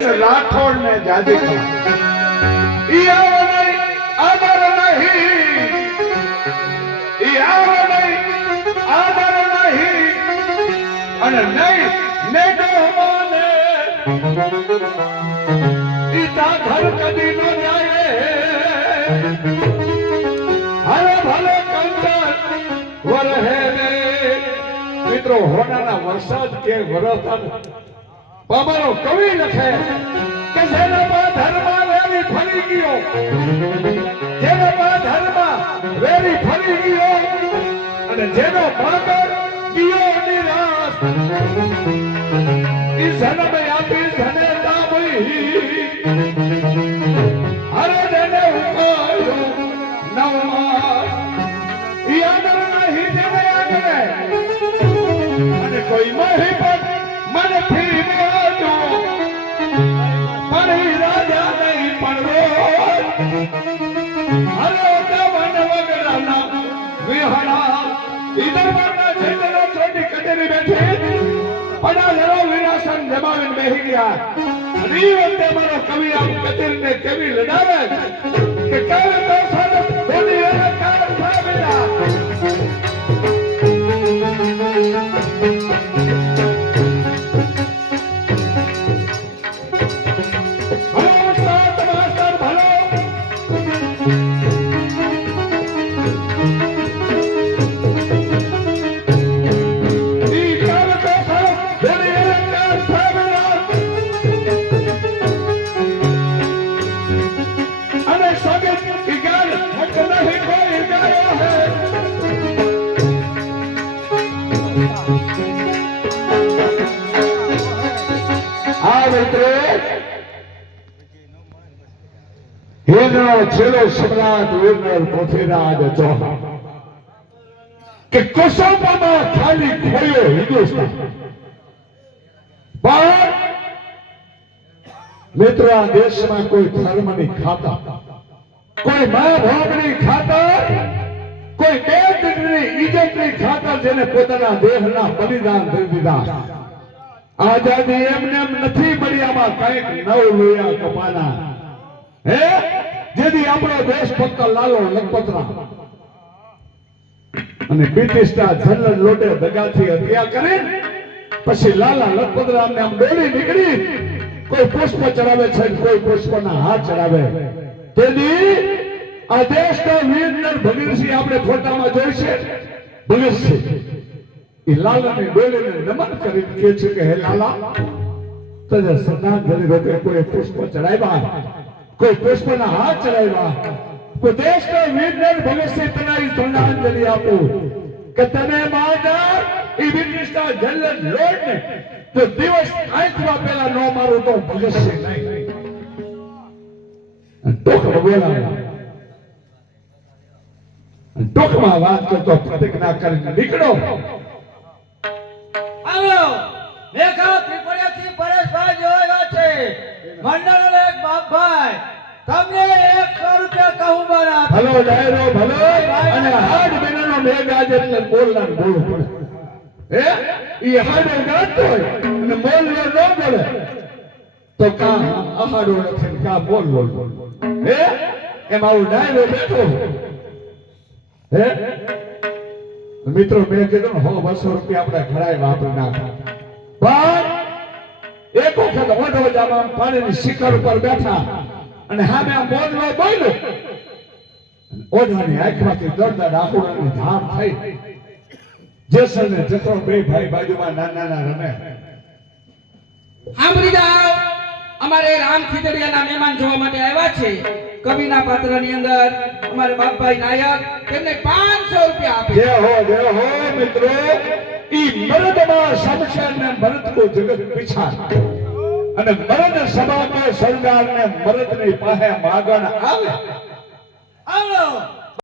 રાઠોડ ને જાદી ઈ આવો નહીં આદર નહીં ઈ આવો નહીં આદર નહીં અને નહીં નેડો માને ઈ તા ઘર કદી ન જાય હરે ભલે કંચન વરહે ને મિત્રો હોનાના વરસાદ કે વરસાદ બાબાનો કવિ લખે કે જેના ધર્મ વેરી ફરી ગયો જેના ધર્મ વેરી ફરી ગયો અને જેનો ભાગર ગયો નિરાશ ઈ જન્મ આપી જને દામઈ હરે દેને ઉપાયો નવમાસ ઈ આદર નહીં જેને આગળ અને કોઈ મહી પર મનથી બોલો પણ રાજા નહીં પણ હલો દવન વગડાના વિહણા ઈધર મારના જેટલો છોટી કટેરી બેઠી પડા લડો વિનાશન જમાવીને બેહી ગયા અને ઈ વખતે મારો કવિ આમ કટેરીને કેવી લડાવે કે કાલે તો સાને બોલી અને કાળ સામેલા છેલ્લો સમ્રાટ વીરનર પૃથ્વીરાજ ચૌહાણ કે કુસુમમાં ખાલી ખોયો હિન્દુસ્તાન પણ મિત્રો આ દેશમાં કોઈ ધર્મની ખાતર કોઈ મા ભોગની ખાતર કોઈ દેશની ઇજ્જતની ખાતર જેને પોતાના દેહના બલિદાન કરી દીધા આઝાદી એમને એમ નથી મળી આમાં કઈક નવ લોયા કપાના હે જેથી આપણો દેશ ફક્ત લાલો લખપતરા અને બ્રિટિશના જનરલ લોટે દગાથી હત્યા કરી પછી લાલા લખપતરા અમને આમ દોડી નીકળી કોઈ પુષ્પ ચડાવે છે કોઈ પુષ્પના હાથ ચડાવે તેથી આ દેશના વીરનર ભગતસિંહ આપણે ફોટામાં જોઈશે ભગતસિંહ એ લાલાની ડોલીને નમન કરી કહે છે કે હે લાલા તને શ્રદ્ધાંજલિ રૂપે કોઈ પુષ્પ ચડાવ્યા કોઈ પુષ્પના હાથ ચડાવ્યા કોઈ દેશના વીરનર ભગતસિંહ તને શ્રદ્ધાંજલિ આપું કે તને માદર એ બ્રિટિશના જનરલ લોર્ડને તો દિવસ આંખમાં પેલા ન મારું તો ભગતસિંહ નહીં ટોકમાં બોલાવે ટોકમાં વાત કરતો પ્રતિજ્ઞા કરીને નીકળો આવ્યો મેઘા પીપળિયાથી પરેશભાઈ જોયા છે મંડળનો એક બાપભાઈ તમને 100 રૂપિયા કહું બના ભલો ડાયરો ભલો અને હાડ બેનનો મેઘ આજે એટલે બોલના બોલવું પડે હે ઈ હાડો ગાતો હોય અને બોલનો ન બોલે તો કા આહાડો નથી કા બોલ હે એમ આવું ડાયરો બેઠો હે મિત્રો મેં કીધું 100-200 રૂપિયા આપણે ઘરાય વાપરી નાખા પણ એક વખત ઓઢવજામાં પાણીની શિખર ઉપર બેઠા અને સામે આ મોરલો બોલ્યો ઓઢવાની આંખમાંથી દળદળ આહુડાની ધાર થઈ જેસલ ને જથરો બે ભાઈ બાજુમાં નાના રમે સાંભળી જાઓ અમારે રામ ખીચડિયાના મહેમાન જોવા માટે આવ્યા છે કવિના પાત્રની અંદર અમારે બાપભાઈ નાયક તેમને 500 રૂપિયા આપે જય હો મિત્રો ઈ મરદમાં શમશેર ને મરદ કો જગત પીછા અને મરદ સભા મે સરદાર ને મરદ ની પાસે માગણ આવે આવો